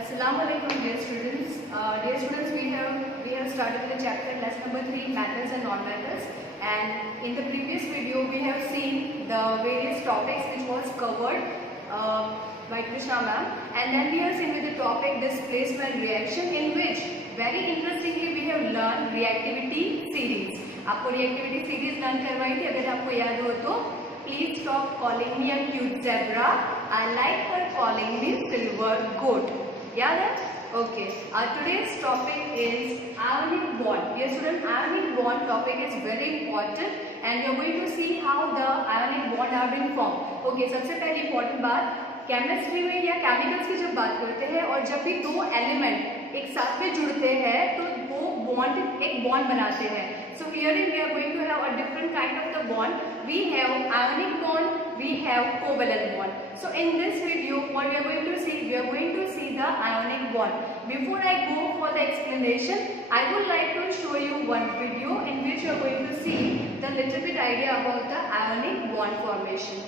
Assalamualaikum dear students. We have started the chapter lesson number 3, methods and non-methods, and in the previous video we have seen the various topics which was covered by Krishna ma'am, and then we have seen with the topic displacement reaction, in which very interestingly we have learned reactivity series. आपको reactivity series learn करवाई थी, अगर आपको याद हो तो please stop calling me a cute zebra. I like her calling me silver goat. याद है? Okay. Today's topic is ionic bond. Dear student, ionic bond topic is very important, and you are going to see how the ionic bond are being formed. Okay. सबसे पहली important बात, chemistry में या chemicals की जब बात करते हैं और जब भी दो एलिमेंट एक साथ में जुड़ते हैं तो वो बॉन्ड एक बॉन्ड बनाते हैं. So here we are going to have a different kind of the bond. We have ionic bond, we have covalent bond. So in this video what we are going to see the ionic bond. Before I go for the explanation, I would like to show you one video in which you are going to see the little bit idea about the ionic bond formation.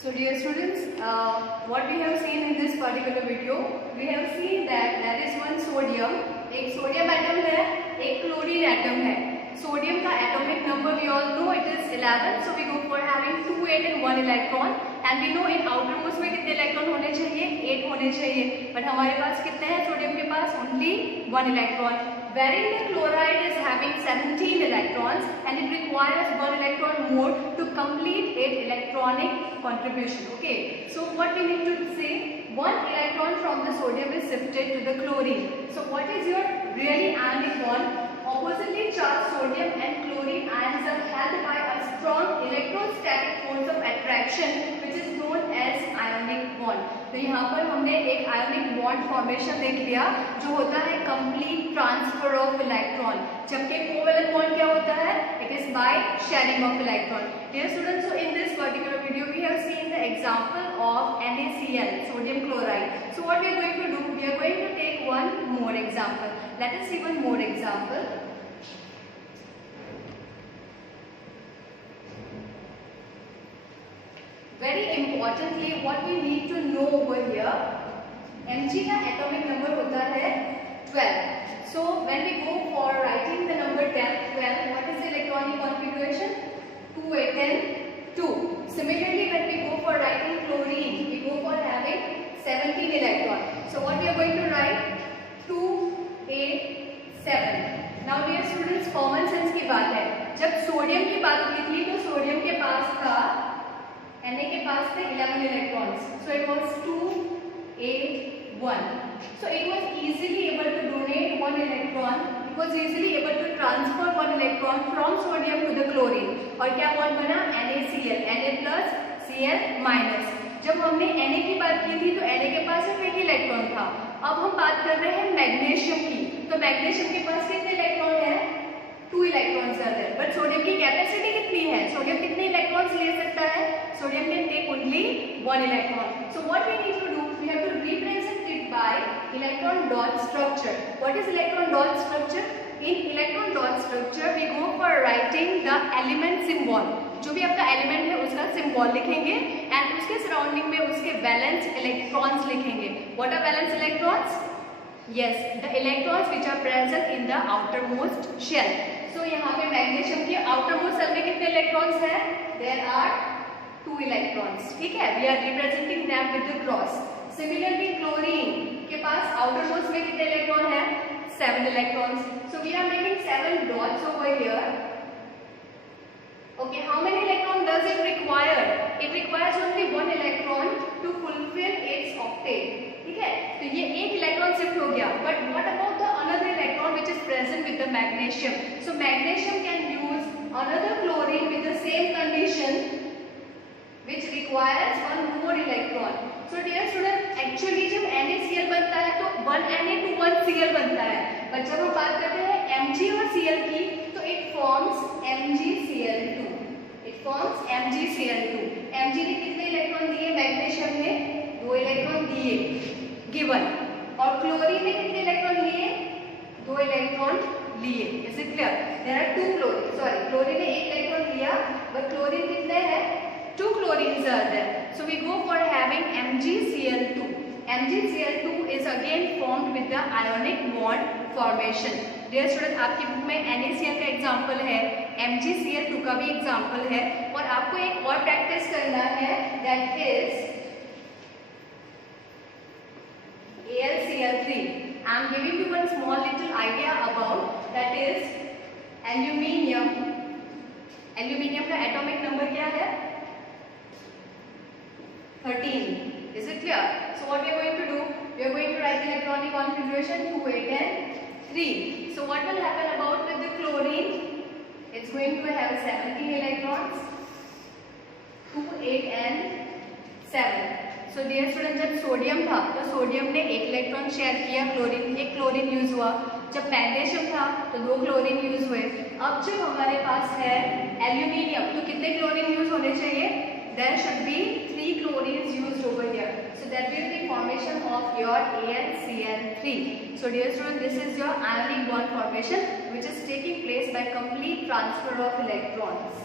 So dear students, what we have seen in this particular video, we have seen that there is one sodium, एक sodium atom है, एक chlorine atom है. Sodium का atomic number we all know it is 11, so we go for having 2 8 and 1 electron, and we know in outermost में कितने electron होने चाहिए, 8 होने चाहिए, but हमारे पास कितने हैं सोडियम के पास? only 1 electron. Wherein the chloride is having 17 electrons and it requires 1 electron more to complete its electronic contribution. Okay, so what we need to say, 1 electron from the sodium is shifted to the chlorine. So what is your really ionic bond? Oppositely charged sodium and chlorine ions are held by a strong electrostatic force of attraction which is known as ionic bond. तो यहाँ पर हमने एक ionic bond formation देख लिया जो होता है complete transfer of electron. जबकि covalent bond क्या होता है? It is by sharing of electron. Dear students, so in this particular video we have seen the example of NaCl, sodium chloride. So what we are going to do? We are going to take one more example. Let us see one more example. Very importantly, what we need to know over here, Mg का atomic number होता है 12. So when we go for writing the number 12, what is the electronic configuration? 2 8 10 2. Similarly, when we go for writing chlorine, we go for having 17 electron. So what we are going to write? 2 8 7. Now dear students, common sense की बात है. जब sodium की बात की थी तो sodium के पास था, Na के पास थे 11 electrons. So it was 2 8 1. So it was easily able to donate 1 electron. It was easily able to transfer 1 electron from sodium to the chlorine. और क्या बॉन्ड बना? NaCl, Na plus Cl minus. जब हमने Na की बात की थी तो Na के पास सिर्फ एक इलेक्ट्रॉन था. अब हम बात कर रहे हैं मैग्नीशियम की. तो मैग्नीशियम के पास कितने इलेक्ट्रॉन है? 2 electrons are there. But sodium की कैपेसिटी कितनी है? सोडियम कितने इलेक्ट्रॉन्स ले सकता है? Sodium can take only 1 electron. So what we need to do? We have to represent it by electron dot structure. What is electron dot structure? In electron dot structure, we go for writing the element symbol. जो भी आपका element है उसका symbol लिखेंगे and उसके surrounding में उसके valence electrons लिखेंगे. What are valence electrons? Yes, the electrons which are present in the outermost shell. So यहाँ पे मैग्नीशियम के outermost shell में कितने इलेक्ट्रॉन्स हैं? There are 2 electrons. ठीक है, we are representing them with the cross. Similarly, chlorine के पास outermost में कितने इलेक्ट्रॉन हैं? 7 electrons. So we are making 7 dots over here. Okay, how many electron does it require? It requires only 1 electron to fulfill its octet. ठीक है, तो ये एक electron shift हो गया. But what about the another electron which is present with the magnesium? So magnesium can use another chlorine with the same condition, which requires 1 more electron. So dear student, actually जब NaCl बनता है तो 1 Na to 1 Cl बनता है. पर जब हम बात करते हैं Mg और Cl की तो it forms MgCl2. It forms MgCl2. Mg ने कितने इलेक्ट्रॉन दिए? मैग्नीशियम ने 2 इलेक्ट्रॉन दिए गिवन. और क्लोरीन ने कितने इलेक्ट्रॉन लिए? 2 इलेक्ट्रॉन लिए. Is it clear? There are 2 chlorine. Sorry, chlorine ने 1 इलेक्ट्रॉन लिया, but क्लोरीन कितने हैं? 2 chlorines are there. So we go for having MgCl2. MgCl2 is again formed with the ionic bond formation. Dear student, आपकी book में NaCl का example है, MgCl2 का भी एग्जाम्पल है, और आपको एक और प्रैक्टिस करना है, that is AlCl3. I am giving you one small little idea about that is aluminium. Aluminium का एटॉमिक नंबर क्या है? 13. Is it clear? So what we are going to do? We are going to write the electronic configuration 2 8 and 3. So what will happen about with the chlorine? It's going to have 17 electrons. 2 8 and 7. So dear students, जब sodium था तो sodium ने 1 electron share किया chlorine, 1 chlorine use हुआ. जब magnesium था तो 2 chlorine use हुए. अब जब हमारे पास है एल्यूमिनियम तो कितने क्लोरीन यूज होने चाहिए? There should be 3 chlorines used over here. So that will be formation of your AlCl3. So dear student, this is your ionic bond formation which is taking place by complete transfer of electrons.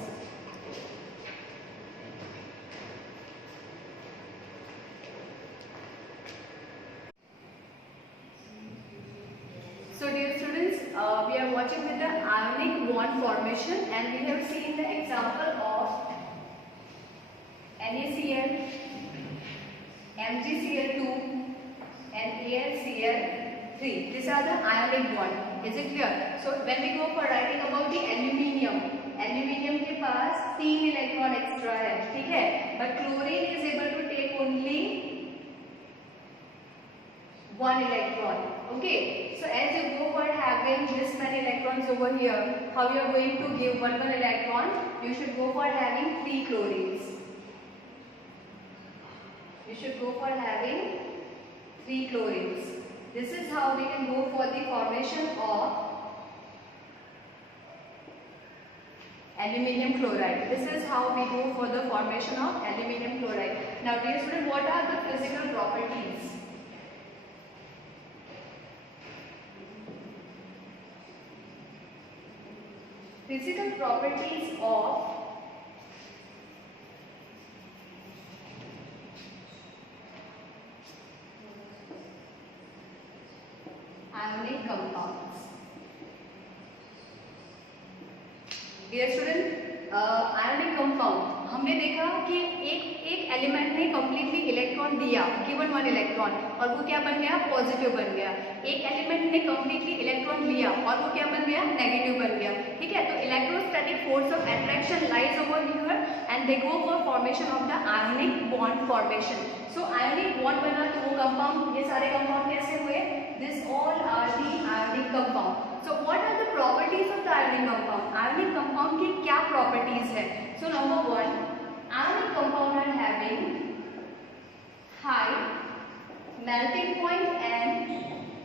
we are watching with the ionic bond formation, and we have seen the example of NaCl, MgCl2 and AlCl3. These are the ionic bond. Is it clear? So when we go for writing about the aluminium के पास 3 electron extra है, ठीक है, but chlorine is able to take only 1 electron. Okay, so as you go for having this many electrons over here, how you are going to give one electron? You should go for having 3 chlorines. You should go for having 3 chlorines. This is how we can go for the formation of aluminium chloride. This is how we go for the formation of aluminium chloride. Now dear student, what are the physical properties? Physical properties of ionic compounds. Dear student, ionic compound हमने देखा कि एक element ने completely electron दिया, given 1 electron, और वो क्या बन गया? पॉजिटिव बन गया. एक एलिमेंट ने कंप्लीटली इलेक्ट्रॉन लिया और वो क्या बन गया? नेगेटिव बन गया. ठीक है, तो electrostatic force of attraction lies over here and they go for formation of the ionic bond formation. So ionic bond बना तो वो कंपाउंड, ये सारे कंपाउंड कैसे हुए? This all are the ionic compound. So what are the properties of the ionic compound? Ionic compound की क्या properties है? So number 1, ionic compound are having high melting point and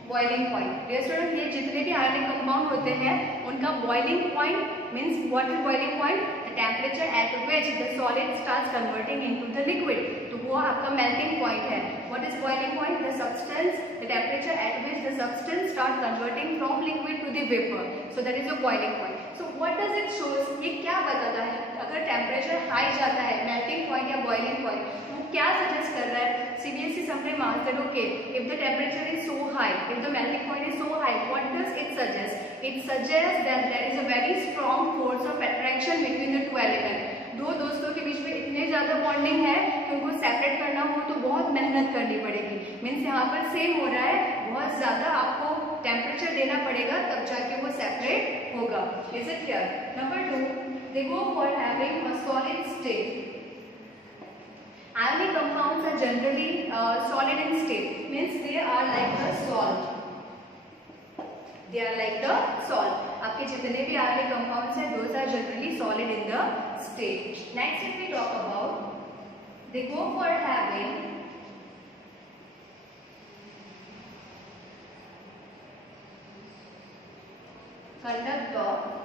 boiling point. Dear student, ये जितने भी ionic compound होते हैं उनका boiling point means what is boiling point? The temperature at which the solid starts converting into the liquid. तो वो आपका melting point है. What is boiling point? The substance, the temperature at which the substance starts converting from liquid to the vapor. So that is a boiling point. So what does it shows? ये क्या बताता है? अगर temperature high जाता है, melting point या boiling point, वो क्या suggest कर रहा है? CBSE sometimes asked that okay, if the temperature is so high, if the melting point is so high, what does it suggest? It suggests that there is a very strong force of attraction between the two elements. दो दोस्तों के बीच में इतने ज्यादा bonding है कि उनको separate करना हो तो बहुत मेहनत करनी पड़ेगी. मीन्स यहाँ पर सेम हो रहा है, बहुत ज्यादा आपको टेम्परेचर देना पड़ेगा तब जाके वो सेपरेट होगा. Is it clear? Number 2, they go for having a solid state. Ionic compounds are generally solid in state, means they are like the salt. They are like the salt. आपके जितने भी ionic compounds हैं, those are generally solid in the state. Next, if we talk about, they go for having conduct of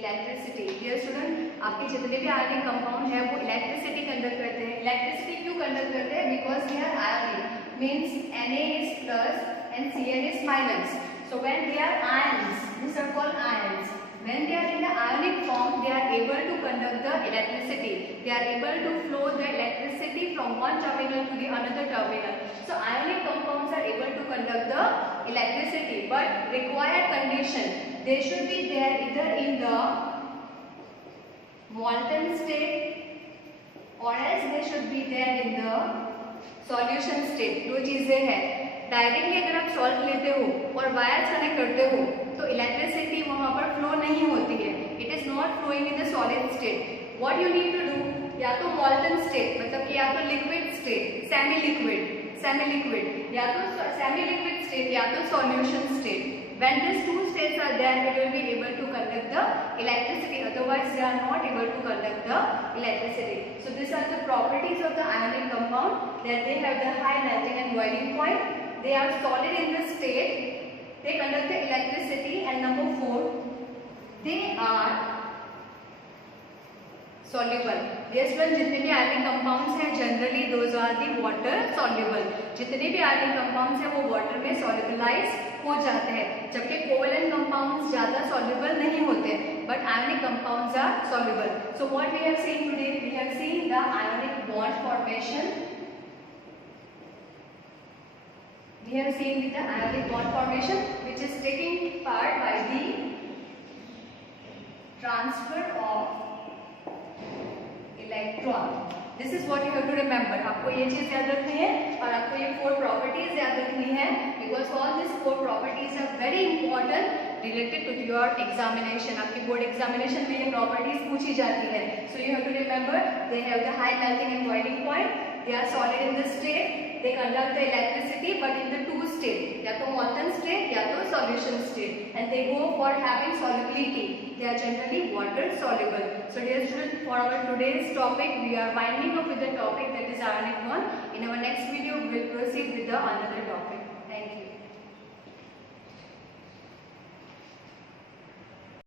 electricity. Dear student, आपके जितने भी ionic compound है वो electricity conduct करते हैं. इलेक्ट्रिसिटी क्यों कंडक्ट करते हैं? Because they are ionic, means Na is plus and Cl is minus. So when they are ions, these are called ions. When they are in the ionic form, they are able to conduct the electricity. They are able to flow the electricity from one terminal to the another terminal. So ionic compounds are able to conduct the electricity, but required condition, they should be there either in the molten state or else they should be there in the solution state. दो चीजें हैं. Directly अगर आप salt लेते हो और wires connect करते हो तो इलेक्ट्रिसिटी वहां पर फ्लो नहीं होती है. It is not flowing in the solid state. What you need to do, या तो मॉल्टन स्टेट मतलब कि या तो लिक्विड स्टेट, सेमी लिक्विड, या तो सेमी लिक्विड स्टेट या तो solution state. When these two states are there, it will be able to conduct the electricity. Otherwise, they are not able to conduct the electricity. So these are the properties of the ionic compound. That they have the high melting and boiling point. They are solid in the state. They conduct the electricity. And number 4, they are soluble. Yes, well, जितने भी ionic compounds हैं, generally those are the water soluble. जितने भी ionic compounds हैं, वो water में solubilize हो जाते हैं. जबकि covalent compounds ज़्यादा soluble नहीं होते, but ionic compounds are soluble. So what we have seen today, we have seen the ionic bond formation. we have seen with the ionic bond formation, which is taking part by the transfer of electron. This is what you have to remember. आपको ये चीज याद रखनी है और आपको ये 4 properties याद रखनी है, because all these 4 properties are very important related to your examination. आपकी board examination में ये properties पूछी जाती है. So you have to remember they have the high melting and boiling point. They are solid in this state. They conduct the electricity, but in the 2 state, या तो molten state या तो solution state, and they go for having solubility. They are generally water soluble. So dear students, for our today's topic, we are winding up with the topic that is ionic bond. In our next video, we will proceed with the another topic.